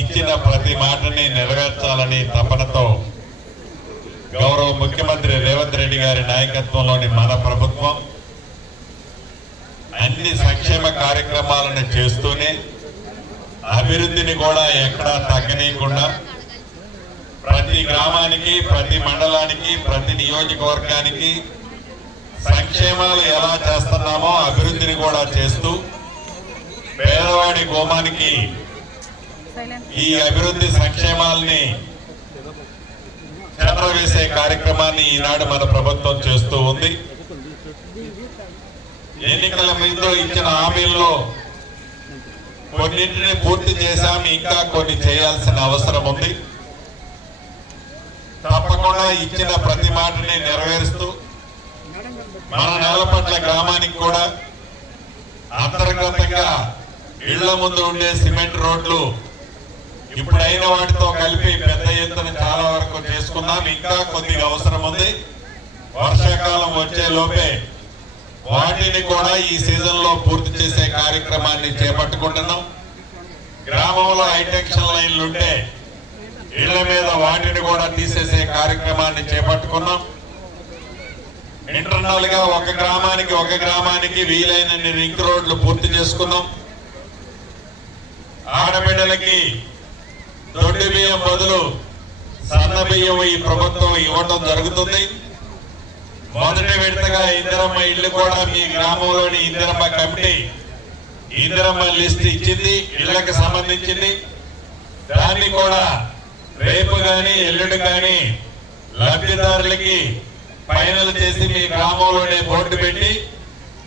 ఇచ్చిన ప్రతి మాటని నెరవేర్చాలని తపనతో గౌరవ ముఖ్యమంత్రి రేవంత్ రెడ్డి గారి నాయకత్వంలోని మన ప్రభుత్వం అన్ని సంక్షేమ కార్యక్రమాలను చేస్తూనే అభివృద్ధిని కూడా ఎక్కడా తగ్గనీయకుండా ప్రతి గ్రామానికి, ప్రతి మండలానికి, ప్రతి నియోజకవర్గానికి సంక్షేమాలు ఎలా చేస్తున్నామో అభివృద్ధిని కూడా చేస్తూ పేదవాడి గోమానికి ఈ అభివృద్ధి సంక్షేమాలని చెదరవేసే కార్యక్రమాన్ని ఈనాడు మన ప్రభుత్వం చేస్తూ ఉంది. ఎన్నికల ముందు ఇచ్చిన హామీల్లో కొన్నింటిని పూర్తి చేశాం, ఇంకా కొన్ని చేయాల్సిన అవసరం ఉంది. తప్పకుండా ఇచ్చిన ప్రతి మాటని నెరవేరుస్తూ మన నేలపట్ల గ్రామానికి కూడా అంతర్గతంగా ఇళ్ల ముందు ఉండే సిమెంట్ రోడ్లు ఇప్పుడైన వాటితో కలిపి పెద్ద ఎత్తున చాలా వరకు చేసుకున్నాం. ఇంకా కొద్దిగా అవసరం ఉంది. వర్షాకాలం వచ్చే లోపే వాటిని కూడా ఈ సీజన్ లో పూర్తి చేసే కార్యక్రమాన్ని చేపట్టుకుంటున్నాం. గ్రామంలో హైటెన్షన్ లైన్లు ఉంటే ఇళ్ల మీద వాటిని కూడా తీసేసే కార్యక్రమాన్ని చేపట్టుకున్నాం. ఇంటర్నల్ గా ఒక గ్రామానికి వీలైనన్ని రింగ్ రోడ్లు పూర్తి చేసుకున్నాం. ఆడబిడ్డలకి దొడ్డి బియ్యం బదులు సన్న బియ్యం ఈ ప్రభుత్వం ఇవ్వడం జరుగుతుంది. మొదటి విడతగా ఇందిరమ్మ ఇళ్లు కూడా మీ గ్రామంలోని ఇందిరమ్మ కమిటీ ఇందిరమ్మ లిస్ట్ ఇచ్చింది, ఇళ్లకు సంబంధించింది. దాన్ని కూడా రేపు గాని ఎల్లుండి గాని లబ్ధిదారులకి ఫైనల్ చేసి మీ గ్రామంలోనే బోర్డు పెట్టి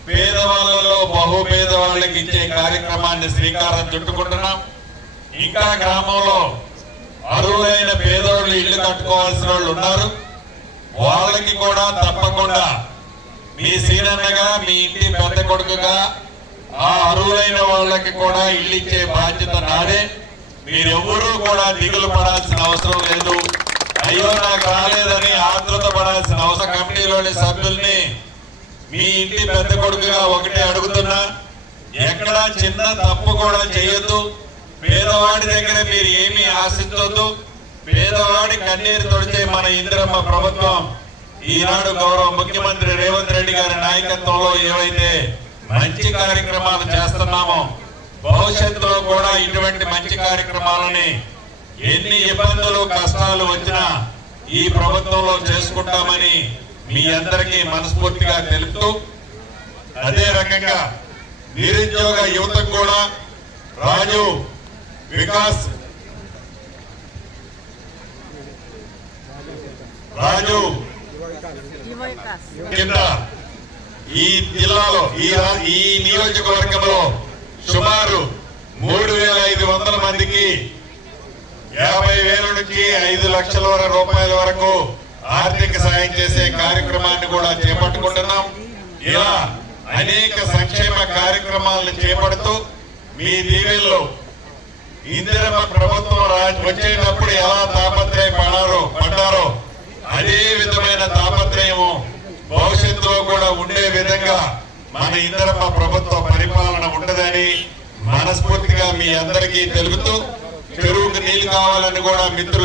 పేదవాళ్ళలో బహుపేదవాళ్ళకి ఇచ్చే కార్యక్రమాన్ని శ్రీకారం చుట్టుకుంటున్నాం. ఇంకా గ్రామంలో అర్హులైన పేదోళ్ళు ఇల్లు కట్టుకోవాల్సిన వాళ్ళు ఉన్నారు. వాళ్ళకి కూడా తప్పకుండా మీ సీనన్నగా, మీ ఇంటి పెద్ద కొడుకుగా ఆ అర్హులైన వాళ్ళకి కూడా ఇల్లు ఇచ్చే బాధ్యత నాదే. మీరెవ్వరూ కూడా దిగులు పడాల్సిన అవసరం లేదు. అయ్యో నాకు రాలేదని ఆతృత పడాల్సిన అవసరం. కమిటీలోని సభ్యుల్ని మీ ఇంటి పెద్ద కొడుకుగా ఒకటే అడుగుతున్నా, ఎక్కడా చిన్న తప్పు కూడా చేయొద్దు. పేదవాడి దగ్గర మీరు ఏమీ ఆశించొద్దు. పేదవాడి కన్నీరు తొడిచే మన ఇందిరమ్మ ప్రభుత్వం ఈనాడు గౌరవ ముఖ్యమంత్రి రేవంత్ రెడ్డి గారి నాయకత్వంలో ఏవైతే మంచి కార్యక్రమాలు చేస్తున్నామో భవిష్యత్తులో కూడా ఇటువంటి మంచి కార్యక్రమాలని ఎన్ని ఇబ్బందులు కష్టాలు వచ్చినా ఈ ప్రభుత్వంలో చేసుకుంటామని మీ అందరికీ మనస్ఫూర్తిగా తెలుపుతూ, అదే రకంగా నిరుద్యోగ యువతకు కూడా రాజు వికాస్ కింద ఈ జిల్లాలో ఈ నియోజకవర్గంలో సుమారు 3,500 మందికి 50,000 నుంచి 5 లక్షల రూపాయల వరకు ఆర్థిక సాయం చేసే కార్యక్రమాన్ని కూడా చేపట్టుకుంటున్నాం. ఇలా అనేక సంక్షేమ కార్యక్రమాలను చేపడుతూ మీ దీవెల్లో ఇందిరమ్మ ప్రభుత్వం వచ్చేటప్పుడు ఎలా పడ్డారో అదే విధమైన తాపత్రయము భవిష్యత్తులో కూడా ఉండే విధంగా మన ఇందిరమ్మ ప్రభుత్వ పరిపాలన ఉండదని మనస్ఫూర్తిగా మీ అందరికీ తెలుపుతూ, చెరువుకు నీళ్లు కావాలని కూడా మిత్రులు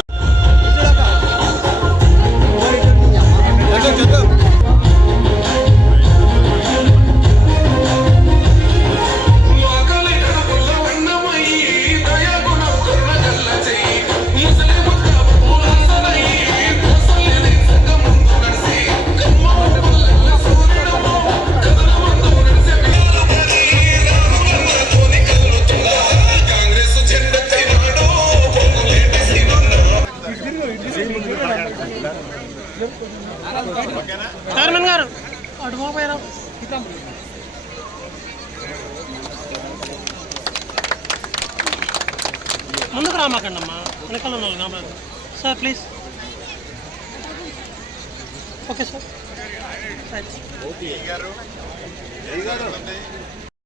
చైర్మన్ గారు అటు పోయారు. ముందుకు రామాకండమ్మా, వెనకాల ఉన్నారు సార్ ప్లీజ్. Okay sir.